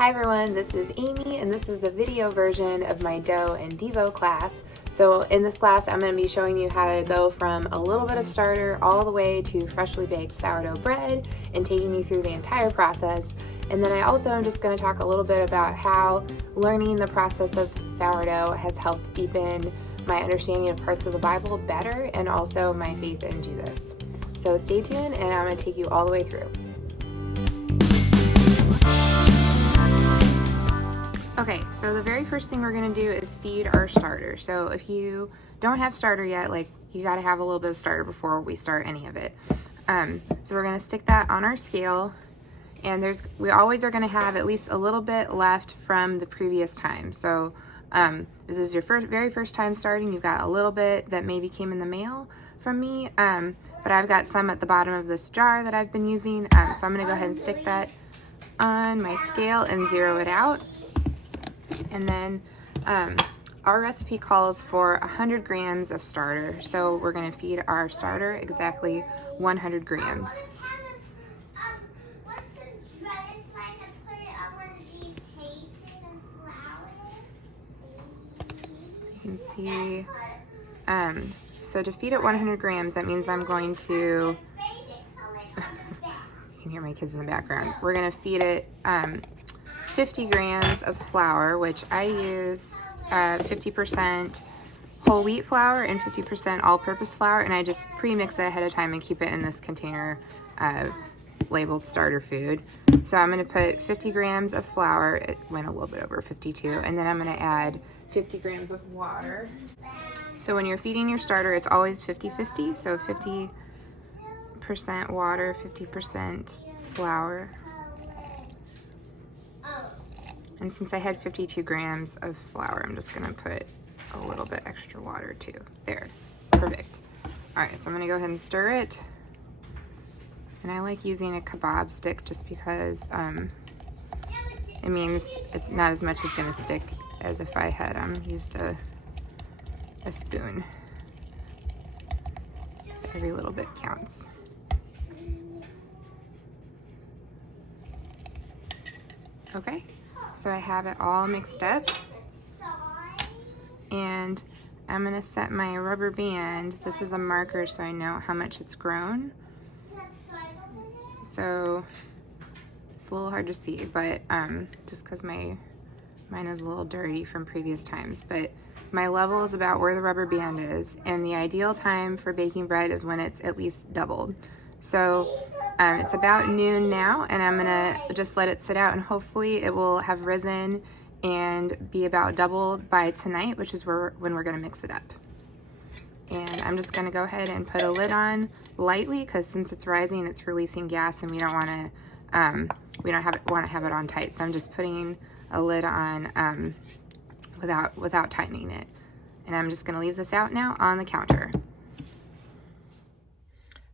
Hi everyone, this is Amy and this is the video version of my dough and Devo class. So in this class I'm going to be showing you how to go from a little bit of starter all the way to freshly baked sourdough bread and taking you through the entire process. And then I also am just going to talk a little bit about how learning the process of sourdough has helped deepen my understanding of parts of the Bible better and also my faith in Jesus. So stay tuned and I'm going to take you all the way through. Okay, so the very first thing we're going to do is feed our starter. So if you don't have starter yet, you got to have a little bit of starter before we start any of it. So we're going to stick that on our scale, and we always are going to have at least a little bit left from the previous time. So if this is your very first time starting, you've got a little bit that maybe came in the mail from me, but I've got some at the bottom of this jar that I've been using. So I'm going to go ahead and stick that on my scale and zero it out. And then our recipe calls for 100 grams of starter. So we're going to feed our starter exactly 100 grams. So you can see, so to feed it 100 grams, that means I'm going to, you can hear my kids in the background. We're going to feed it 50 grams of flour, which I use 50% whole wheat flour and 50% all-purpose flour, and I just pre-mix it ahead of time and keep it in this container labeled starter food. So I'm going to put 50 grams of flour. It went a little bit over 52, and then I'm going to add 50 grams of water. So when you're feeding your starter, it's always 50-50, so 50% water, 50% flour. And since I had 52 grams of flour, I'm just gonna put a little bit extra water too. There, perfect. All right, so I'm gonna go ahead and stir it. And I like using a kebab stick just because it means it's not as much as gonna stick as if I had used a spoon. So every little bit counts. Okay. So I have it all mixed up, and I'm going to set my rubber band. This is a marker so I know how much it's grown. So it's a little hard to see, but just because mine is a little dirty from previous times, but my level is about where the rubber band is, and the ideal time for baking bread is when it's at least doubled. So it's about noon now, and I'm gonna just let it sit out, and hopefully it will have risen and be about doubled by tonight, which is when we're gonna mix it up. And I'm just gonna go ahead and put a lid on lightly, because since it's rising, it's releasing gas, and we don't want to have it on tight. So I'm just putting a lid on without tightening it. And I'm just gonna leave this out now on the counter.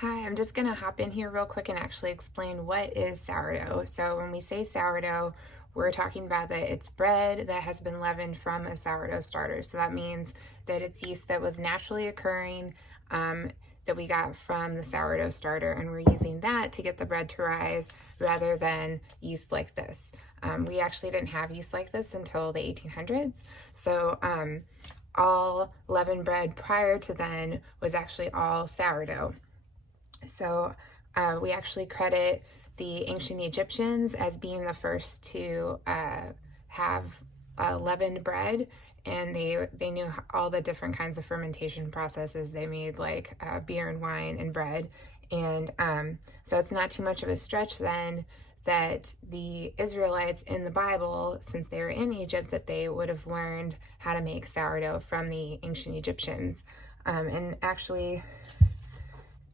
Hi, I'm just gonna hop in here real quick and actually explain what is sourdough. So when we say sourdough, we're talking about that it's bread that has been leavened from a sourdough starter. So that means that it's yeast that was naturally occurring that we got from the sourdough starter, and we're using that to get the bread to rise rather than yeast like this. We actually didn't have yeast like this until the 1800s. So all leavened bread prior to then was actually all sourdough. So we actually credit the ancient Egyptians as being the first to have leavened bread, and they knew all the different kinds of fermentation processes. They made beer and wine and bread, and so it's not too much of a stretch then that the Israelites in the Bible, since they were in Egypt, that they would have learned how to make sourdough from the ancient Egyptians. And actually,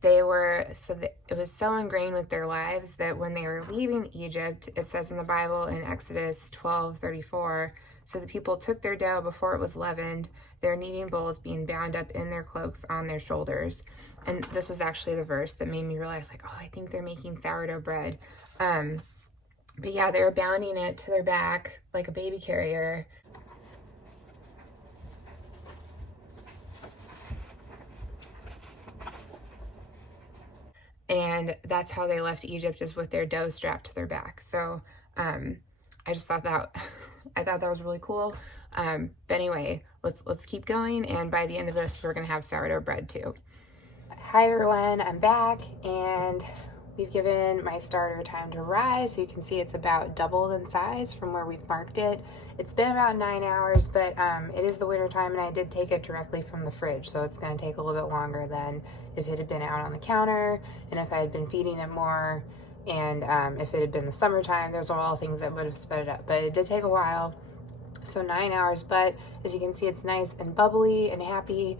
it was so ingrained with their lives that when they were leaving Egypt, it says in the Bible in Exodus 12:34, so the people took their dough before it was leavened, their kneading bowls being bound up in their cloaks on their shoulders. And this was actually the verse that made me realize, I think they're making sourdough bread. But yeah, they were bounding it to their back like a baby carrier. And that's how they left Egypt, is with their dough strapped to their back. So I just thought that I thought that was really cool. But anyway, let's keep going, and by the end of this, we're gonna have sourdough bread too. Hi everyone, I'm back, and we've given my starter time to rise. So you can see it's about doubled in size from where we've marked it. It's been about 9 hours, but it is the winter time, and I did take it directly from the fridge, so it's going to take a little bit longer than if it had been out on the counter, and if I had been feeding it more, and if it had been the summertime. Those are all things that would have sped it up, but it did take a while. So 9 hours, but as you can see, it's nice and bubbly and happy.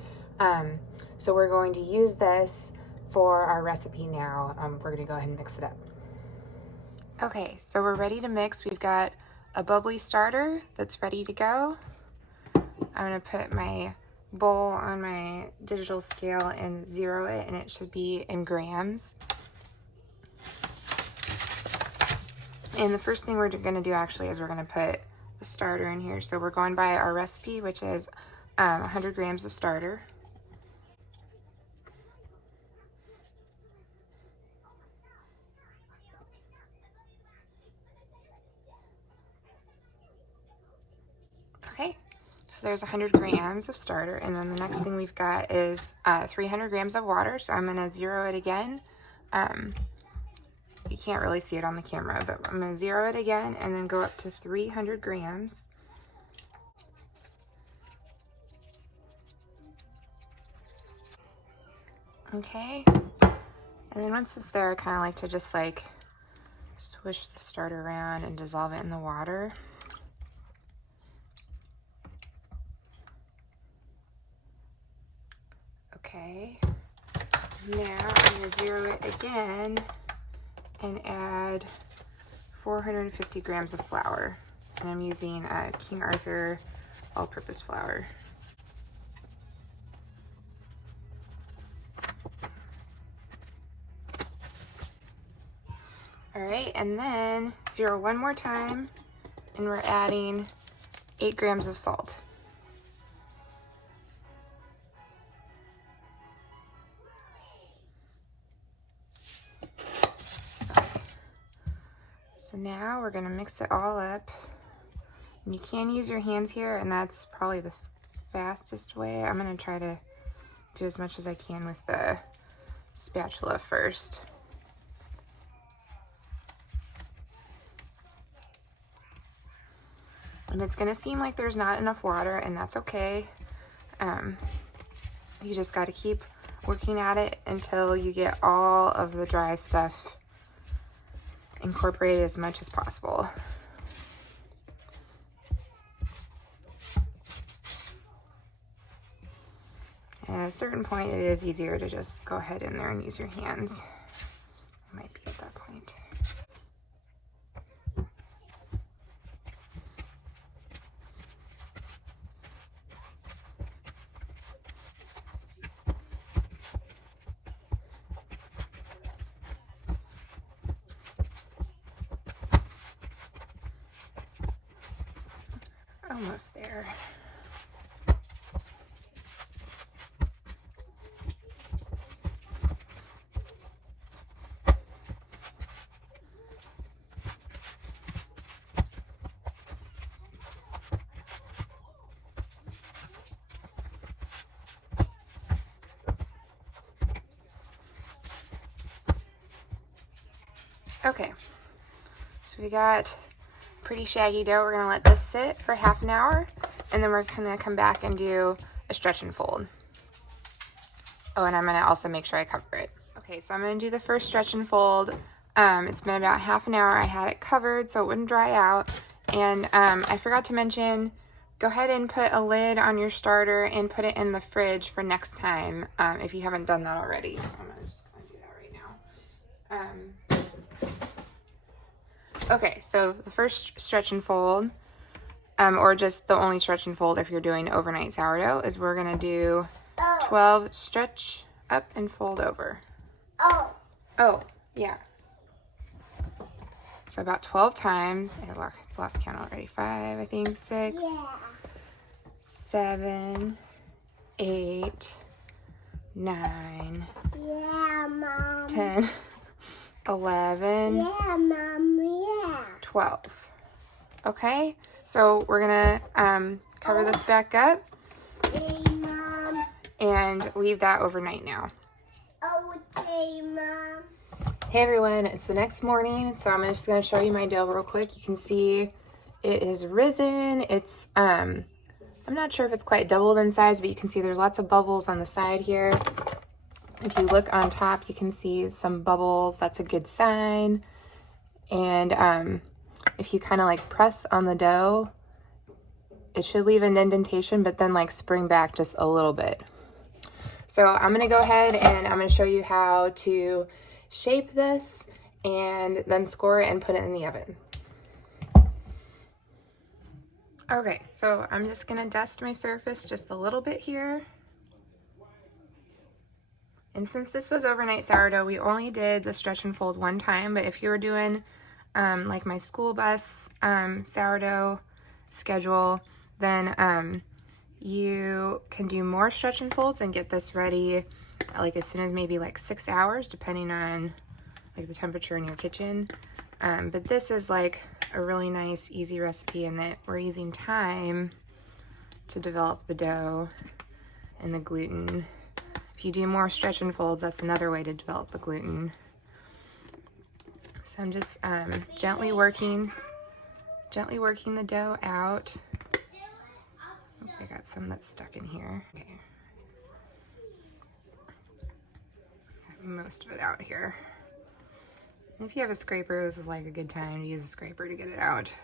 So we're going to use this for our recipe now. We're going to go ahead and mix it up. Okay, so we're ready to mix. We've got a bubbly starter that's ready to go. I'm going to put my bowl on my digital scale and zero it, and it should be in grams. And the first thing we're going to do actually is we're going to put the starter in here. So we're going by our recipe, which is 100 grams of starter. Okay, so there's 100 grams of starter, and then the next thing we've got is 300 grams of water. So I'm going to zero it again. You can't really see it on the camera, but I'm going to zero it again and then go up to 300 grams. Okay, and then once it's there, I kind of like to just like swish the starter around and dissolve it in the water. Okay, now I'm going to zero it again and add 450 grams of flour. And I'm using King Arthur all-purpose flour. All right, and then zero one more time, and we're adding 8 grams of salt. So now we're gonna mix it all up. And you can use your hands here, and that's probably the fastest way. I'm gonna try to do as much as I can with the spatula first. And it's gonna seem like there's not enough water, and that's okay. You just gotta keep working at it until you get all of the dry stuff incorporated as much as possible. And at a certain point, it is easier to just go ahead in there and use your hands. I might be at that point. Almost there. Okay, so we got pretty shaggy dough. We're gonna let this sit for half an hour, and then we're gonna come back and do a stretch and fold. Oh, and I'm gonna also make sure I cover it. Okay, so I'm gonna do the first stretch and fold. It's been about half an hour. I had it covered so it wouldn't dry out. And I forgot to mention, go ahead and put a lid on your starter and put it in the fridge for next time if you haven't done that already. So I'm gonna just do that right now. Okay, so the first stretch and fold, or just the only stretch and fold if you're doing overnight sourdough, is we're gonna do 12 stretch up and fold over. Oh, yeah. So about 12 times. I lost count already. 5, I think, 6, 7, 8, 9, 10, 11, 12. Okay, so we're gonna cover this back up and leave that overnight now. Okay, Mom. Hey everyone, it's the next morning, so I'm just gonna show you my dough real quick. You can see it is risen. It's I'm not sure if it's quite doubled in size, but you can see there's lots of bubbles on the side here. If you look on top, you can see some bubbles. That's a good sign. And if you kind of like press on the dough, it should leave an indentation, but then like spring back just a little bit. So I'm gonna go ahead and I'm gonna show you how to shape this and then score it and put it in the oven. Okay, so I'm just gonna dust my surface just a little bit here. And since this was overnight sourdough, we only did the stretch and fold one time, but if you were doing like my school bus sourdough schedule, then you can do more stretch and folds and get this ready like as soon as maybe like 6 hours, depending on like the temperature in your kitchen. But this is like a really nice, easy recipe in that we're using time to develop the dough and the gluten. If you do more stretch and folds, that's another way to develop the gluten. So I'm just gently working the dough out. Oh, I got some that's stuck in here. Okay. Got most of it out here. And if you have a scraper, this is like a good time to use a scraper to get it out.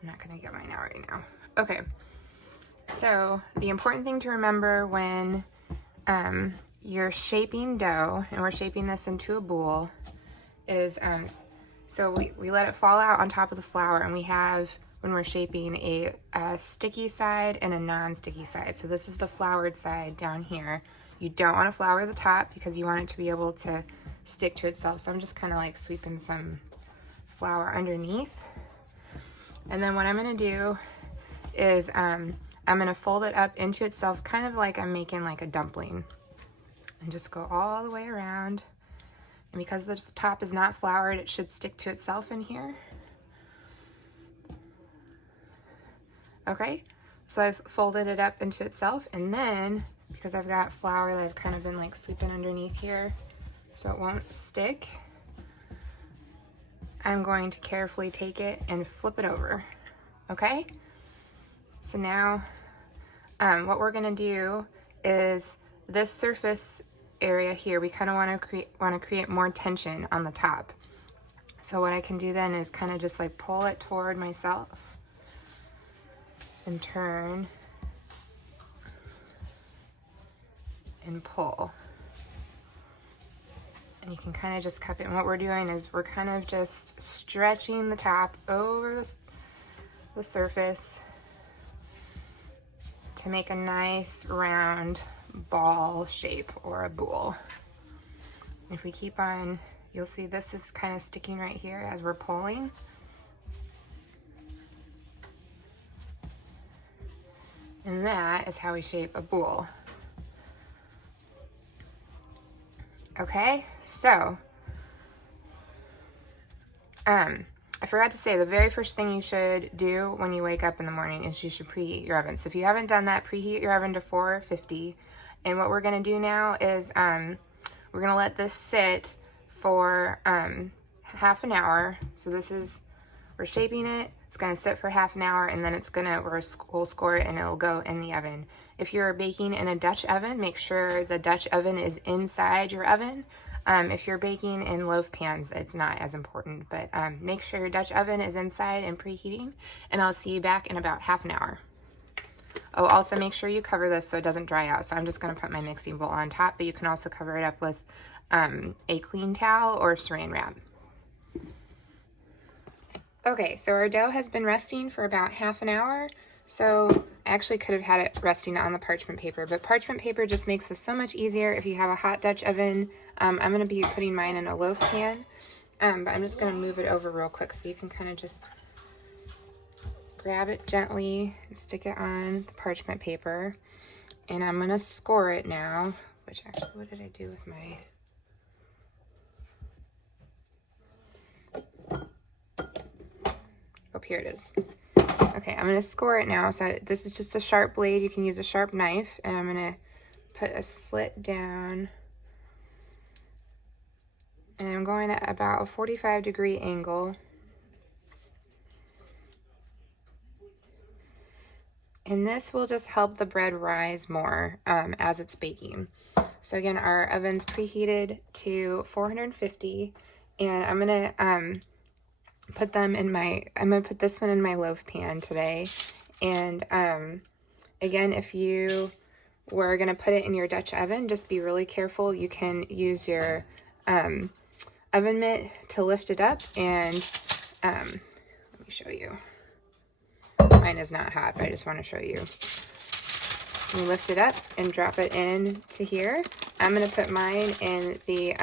I'm not gonna get mine out right now. Okay, so the important thing to remember when you're shaping dough, and we're shaping this into a bowl, is so we let it fall out on top of the flour, and we have, when we're shaping, a sticky side and a non-sticky side. So this is the floured side down here. You don't want to flour the top because you want it to be able to stick to itself. So I'm just kind of like sweeping some flour underneath. And then what I'm going to do is I'm going to fold it up into itself, kind of like I'm making like a dumpling, and just go all the way around. And because the top is not floured, it should stick to itself in here. Okay, so I've folded it up into itself, and then because I've got flour that I've kind of been like sweeping underneath here so it won't stick, I'm going to carefully take it and flip it over. Okay, so now what we're gonna do is this surface area here, we kind of want to create more tension on the top. So what I can do then is kind of just like pull it toward myself and turn and pull. And you can kind of just cup it. And what we're doing is we're kind of just stretching the top over the surface to make a nice round ball shape or a bowl. If we keep on, you'll see this is kind of sticking right here as we're pulling. And that is how we shape a bowl. Okay, so I forgot to say, the very first thing you should do when you wake up in the morning is you should preheat your oven. So if you haven't done that, preheat your oven to 450. And what we're gonna do now is we're gonna let this sit for half an hour. So we're shaping it, it's gonna sit for half an hour, and then we'll score it and it'll go in the oven. If you're baking in a Dutch oven, make sure the Dutch oven is inside your oven. If you're baking in loaf pans, it's not as important, but make sure your Dutch oven is inside and preheating, and I'll see you back in about half an hour. Oh, also make sure you cover this so it doesn't dry out. So I'm just gonna put my mixing bowl on top, but you can also cover it up with a clean towel or saran wrap. Okay, so our dough has been resting for about half an hour. So I actually could have had it resting on the parchment paper, but parchment paper just makes this so much easier if you have a hot Dutch oven. I'm gonna be putting mine in a loaf pan, but I'm just gonna move it over real quick so you can kind of just grab it gently and stick it on the parchment paper. And I'm gonna score it now, which actually, what did I do with my... here it is. Okay, I'm going to score it now. So this is just a sharp blade. You can use a sharp knife. And I'm going to put a slit down. And I'm going at about a 45-degree angle. And this will just help the bread rise more as it's baking. So again, our oven's preheated to 450, and I'm gonna put this one in my loaf pan today. And again, if you were gonna put it in your Dutch oven, just be really careful. You can use your oven mitt to lift it up, and let me show you. Mine is not hot, but I just want to show you. You lift it up and drop it in to here. I'm going to put mine in the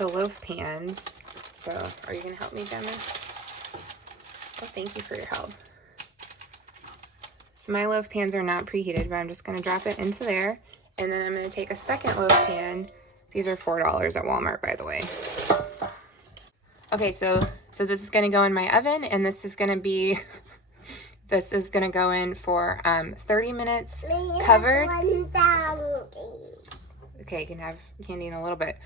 loaf pans. So, are you going to help me, Gemma? Well, thank you for your help. So my loaf pans are not preheated, but I'm just going to drop it into there. And then I'm going to take a second loaf pan. These are $4 at Walmart, by the way. Okay, so this is going to go in my oven, and this is going to go in for 30 minutes covered. Okay, you can have candy in a little bit.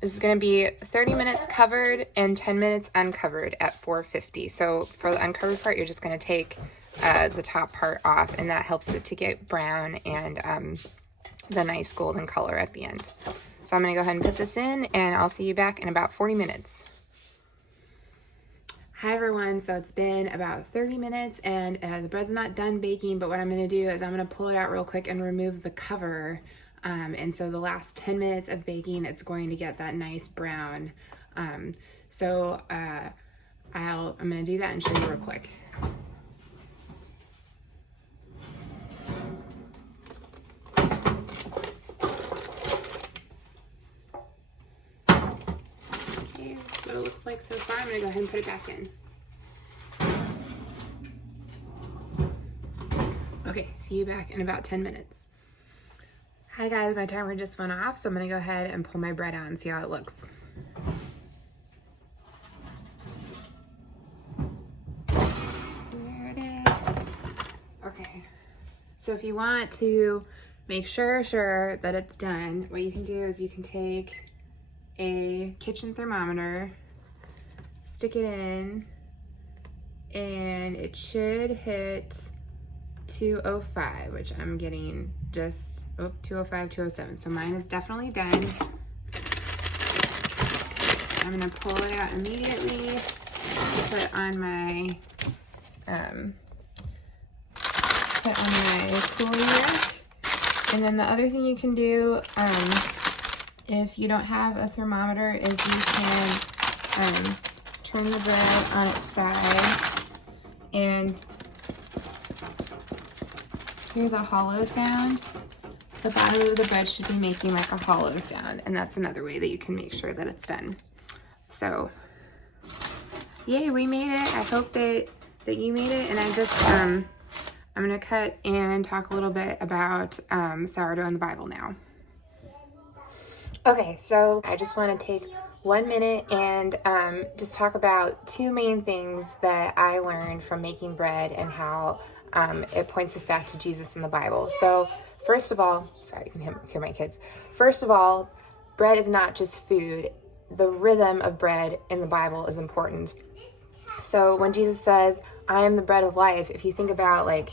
This is going to be 30 minutes covered and 10 minutes uncovered at 450. So for the uncovered part, you're just going to take the top part off, and that helps it to get brown and the nice golden color at the end. So I'm going to go ahead and put this in, and I'll see you back in about 40 minutes. Hi everyone, so it's been about 30 minutes and the bread's not done baking, but what I'm going to do is I'm going to pull it out real quick and remove the cover. And so the last 10 minutes of baking, it's going to get that nice brown. I'm going to do that and show you real quick. What it looks like so far. I'm going to go ahead and put it back in. Okay, see you back in about 10 minutes. Hi guys, my timer just went off, so I'm going to go ahead and pull my bread out and see how it looks. There it is. Okay, so if you want to make sure that it's done, what you can do is you can take a kitchen thermometer, stick it in, and it should hit 205, which I'm getting just 205, 207. So mine is definitely done. I'm gonna pull it out immediately, put on my cooling rack. And then the other thing you can do, if you don't have a thermometer, is you can turn the bread on its side and hear the hollow sound. The bottom of the bread should be making like a hollow sound, and that's another way that you can make sure that it's done. So, yay, we made it. I hope that you made it, and I'm gonna cut and talk a little bit about sourdough in the Bible now. Okay, so I just want to take 1 minute and just talk about two main things that I learned from making bread and how it points us back to Jesus in the Bible. So first of all, sorry, you can hear my kids. First of all, bread is not just food. The rhythm of bread in the Bible is important. So when Jesus says, I am the bread of life, if you think about, like,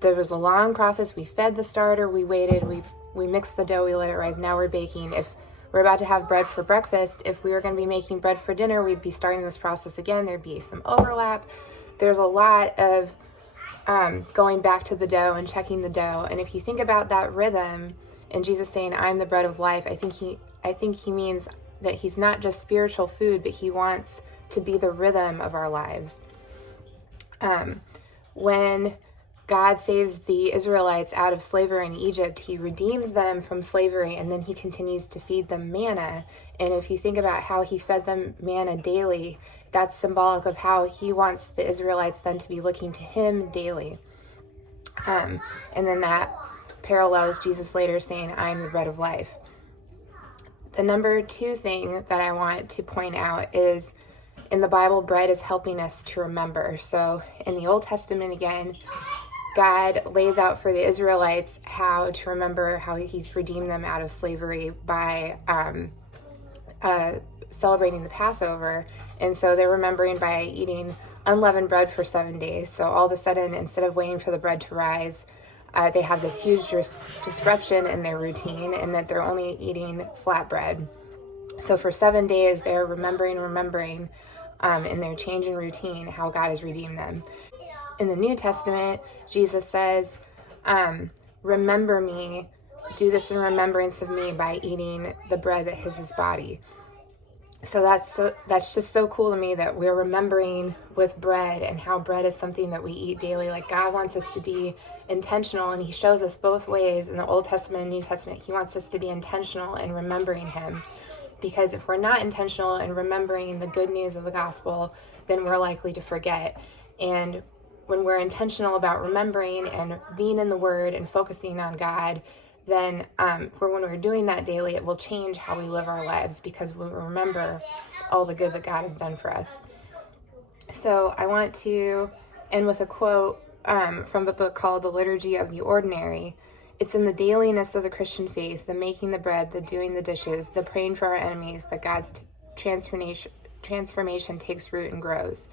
there was a long process. We fed the starter, we waited, we mixed the dough, we let it rise, now we're baking. If we're about to have bread for breakfast, if we were going to be making bread for dinner, we'd be starting this process again. There'd be some overlap. There's a lot of going back to the dough and checking the dough. And if you think about that rhythm and Jesus saying, I'm the bread of life, I think he means that he's not just spiritual food, but he wants to be the rhythm of our lives. When God saves the Israelites out of slavery in Egypt, he redeems them from slavery, and then he continues to feed them manna. And if you think about how he fed them manna daily, that's symbolic of how he wants the Israelites then to be looking to him daily. And then that parallels Jesus later saying, I am the bread of life. The number two thing that I want to point out is in the Bible, bread is helping us to remember. So in the Old Testament, again, God lays out for the Israelites how to remember how he's redeemed them out of slavery by celebrating the Passover. And so they're remembering by eating unleavened bread for 7 days. So all of a sudden, instead of waiting for the bread to rise, they have this huge disruption in their routine, and that they're only eating flat bread. So for 7 days, they're remembering in their change in routine how God has redeemed them. In the New Testament, Jesus says, remember me, do this in remembrance of me by eating the bread that is his body. So that's just so cool to me that we're remembering with bread, and how bread is something that we eat daily. Like, God wants us to be intentional, and he shows us both ways in the Old Testament and New Testament. He wants us to be intentional in remembering him, because if we're not intentional in remembering the good news of the gospel, then we're likely to forget. And when we're intentional about remembering and being in the Word and focusing on God, then when we're doing that daily, it will change how we live our lives, because we remember all the good that God has done for us. So I want to end with a quote from a book called The Liturgy of the Ordinary. It's in the dailiness of the Christian faith, the making the bread, the doing the dishes, the praying for our enemies, that God's transformation takes root and grows.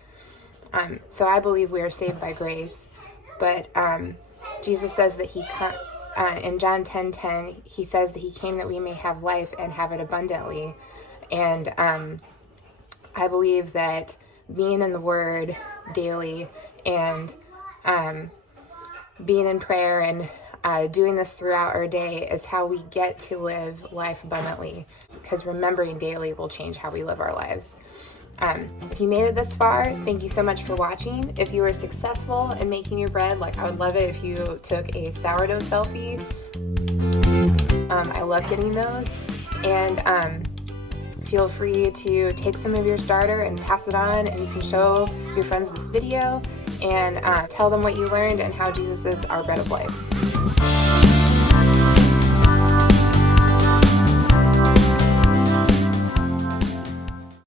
So I believe we are saved by grace, but Jesus says that in John 10:10, he says that he came that we may have life and have it abundantly. And I believe that being in the Word daily, and being in prayer, and doing this throughout our day is how we get to live life abundantly, because remembering daily will change how we live our lives. If you made it this far, thank you so much for watching. If you were successful in making your bread, I would love it if you took a sourdough selfie. I love getting those. And feel free to take some of your starter and pass it on, and you can show your friends this video and tell them what you learned and how Jesus is our bread of life.